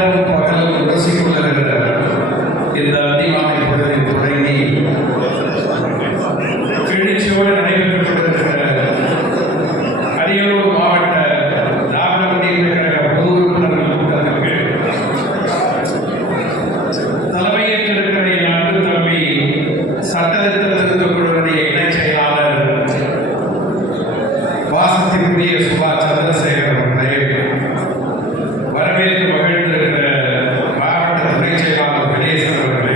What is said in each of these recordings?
இரவும் பகல் உரசிக்கொள்ளுகிற இந்த அதிகாலை பொழுதில் தொடங்கி எழுச்சியோடு நடைபெற்று கொண்டிருக்கிற அரியலூர் மாவட்ட திராவிட முன்னேற்ற கழக பொது உறுப்பினர்கள் கூட்டத்திற்கு தலைமையேற்றிருக்கிற என் அன்பு தம்பி சட்டத்திட்ட திருத்தக் குழுவினுடைய இணைச் செயலாளர் வாசத்திற்குரிய சுபா சந்திரசேகர் அவர்களே, வரவேற்று மகிழ்ந்திருக்கிற மாவட்ட துணை செயலாளர் கணேசன் அவர்களே,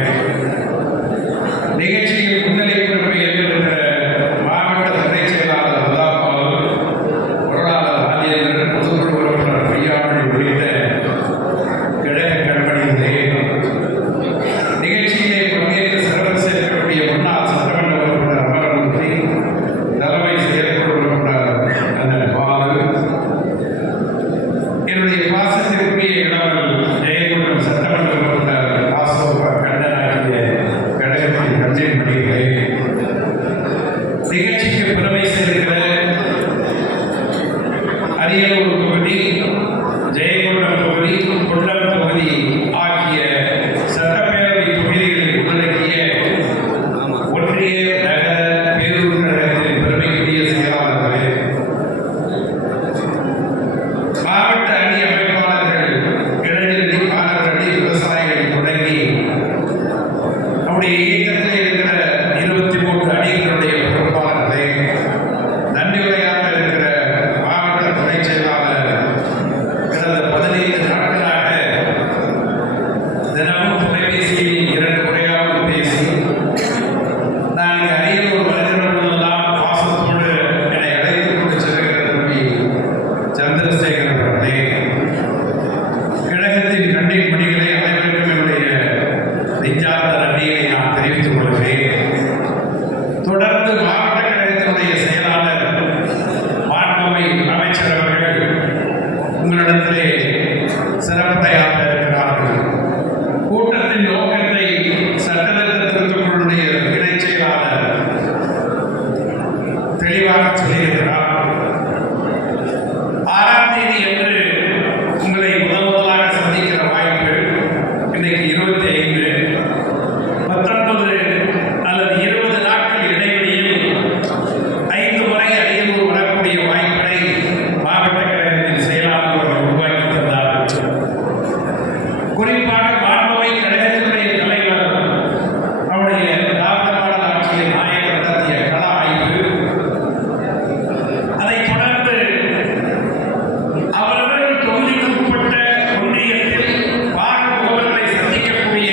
நிகழ்ச்சியில் முன்னிலை பொறுப்பை ஏற்றிருக்கிற மாவட்ட துணை செயலாளர் முல்லாபால், பொருளாளர் ராஜேந்திரன், பொதுக்குழு உறுப்பினர் பையாமொழி உள்ளிட்ட கழக கண்மணிகளே, நிகழ்ச்சியிலே பங்கேற்று சிறப்பு சேர்க்கக்கூடிய முன்னாள் சட்டமன்ற உறுப்பினர் அமரமூர்த்தி, தலைமை செயற்குழு உறுப்பினர் அண்ணன் பாலு, என்னுடைய பாசத்திற்குரிய இளவல் ஜெயகுண்டம் சட்டமன்ற உறுப்பினர் வாசோபா கண்ணன் ஆகிய கழகத்தின் கட்சியின் பணிகளை நிகழ்ச்சிக்கு பெருமை சேர்க்கிற அரியலூர் தொகுதி, ஜெயகுண்டம் தொகுதி, கொல்லம் தொகுதி ஆகிய சட்டப்பேரவை தொகுதிகளை உள்ளடக்கிய ஒன்றிய நகர பேரூர் கழகத்தின் பெருமைக்குரிய செயலாளர்களே, மாவட்ட அணி அமைப்பாளர்கள், இளைஞரணி, மாணவர் அணி, விவசாயிகள் தொடங்கி நம்முடைய இயக்கத்தில் இருக்கிற 23 அணிகளுடைய பொறுப்பாளர்களே, நன்றியுரையாக இருக்கிற மாவட்ட துணை செயலாளர், கடந்த 15 நாட்களாக தினமும் தொலைபேசியில் 2 முறையாவது பேசி நான் அரியலூர் வருகிறவர்களெல்லாம் பாசத்தோடு என்னை அழைத்துக் கொண்டு செல்கிற தம்பி சந்திரசேகர் அவர்களே, கழகத்தின் கண்ணின் பணிகளை அனைவருக்கும் என்னுடைய நெஞ்சார்ந்த நன்றியை நான் தெரிவித்துக் கொள்கிறேன். தொடர்ந்து மாவட்ட கழகத்தினுடைய செயலாளர் மாண்புமை அமைச்சர் அவர்கள் உங்களிடத்திலே சிறப்புரையாற்ற இருக்கிறார்கள். கூட்டத்தின் நோக்கத்தை சட்டத்திட்ட திருத்தக் குழுவுடைய இணைச் செயலாளர் தெளிவாக சொல்லியிருக்கிறார். 6ஆம் தேதி என்று உங்களை முதலாக சந்திக்கிற வாய்ப்பு இன்றைக்கு 25, 19 அல்லது 20 நாட்கள் இடைவெளியில் 5 முறை அரியலூர் வரக்கூடிய வாய்ப்பினை மாவட்ட கழகத்தின் செயலாளர் அவர்கள் உருவாக்கி தந்தார்கள். குறிப்பாக மாண்புமை கழகத்தினுடைய தலைவர் அவருடைய திராவிட மாடல் ஆட்சியின் நாயகர் நடத்திய கள ஆய்வு, அதைத் தொடர்ந்து அவரவர்கள் தொகுதிக்கு உட்பட்ட ஒன்றியத்தில் வார முகவர்களை சந்திக்கக்கூடிய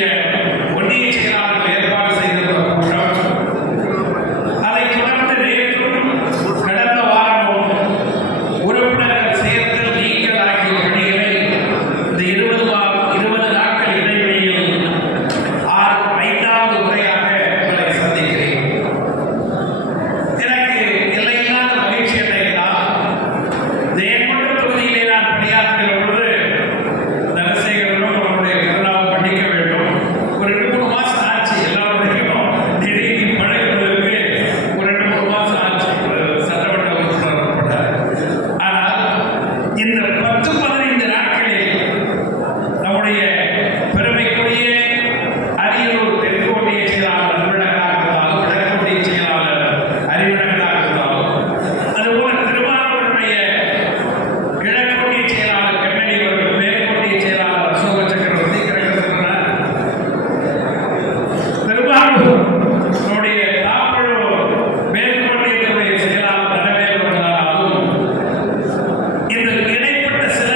ஒன்றிய செயலாளர்கள் ஏற்பாடு செய்திருந்த கூட்டம், அதைத் தொடர்ந்து நேற்றும் கடந்த வாரமும் உறுப்பினர்கள் சேர்த்து நீக்கல் ஆகிய பணிகளை இந்த 20 நாட்கள் இடைவெளியில் 5வது முறையாக உங்களை சந்திக்கிறேன். எனக்கு எல்லையில்லாத மகிழ்ச்சி என்றால், ஜெயங்கொண்டம் தொகுதியிலே நான் பணியாற்றுகிற பொழுது தனசேகரனும் அவருடைய கருணாவும் மன்னிக்க வேண்டும், ஒரு 2-3 மாதம் ஆச்சு எல்லாருடையும் நெருங்கி பழகுவதற்கு, ஒரு 2-3 மாதம் ஆச்சு சட்டமன்ற உறுப்பினர் உட்பட. ஆனால் இந்த 10-15 நாட்களில் நம்முடைய பெருமைக்குரிய அரியலூர் தெற்கு ஒன்றிய செயலாளர் அறிவிழகனாக இருந்தாலும், வடக்கு ஒன்றிய செயலாளர் அறிவிழகனாக இருந்தாலும், அதுபோல திருமாவளவனுடைய கிழக்கு ஒன்றிய செயலாளர் கண்ணடி அவர்கள், மேற்கு ஒன்றிய செயலாளர் அசோக சக்கரவர்த்தி, திருமாவளவன் நம்முடைய தாப்பழூர் மேற்கு ஒன்றியத்தினுடைய செயலாளர் தனவேல் அவர்களாலும், இந்த இடைப்பட்ட சில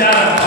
விசாரம்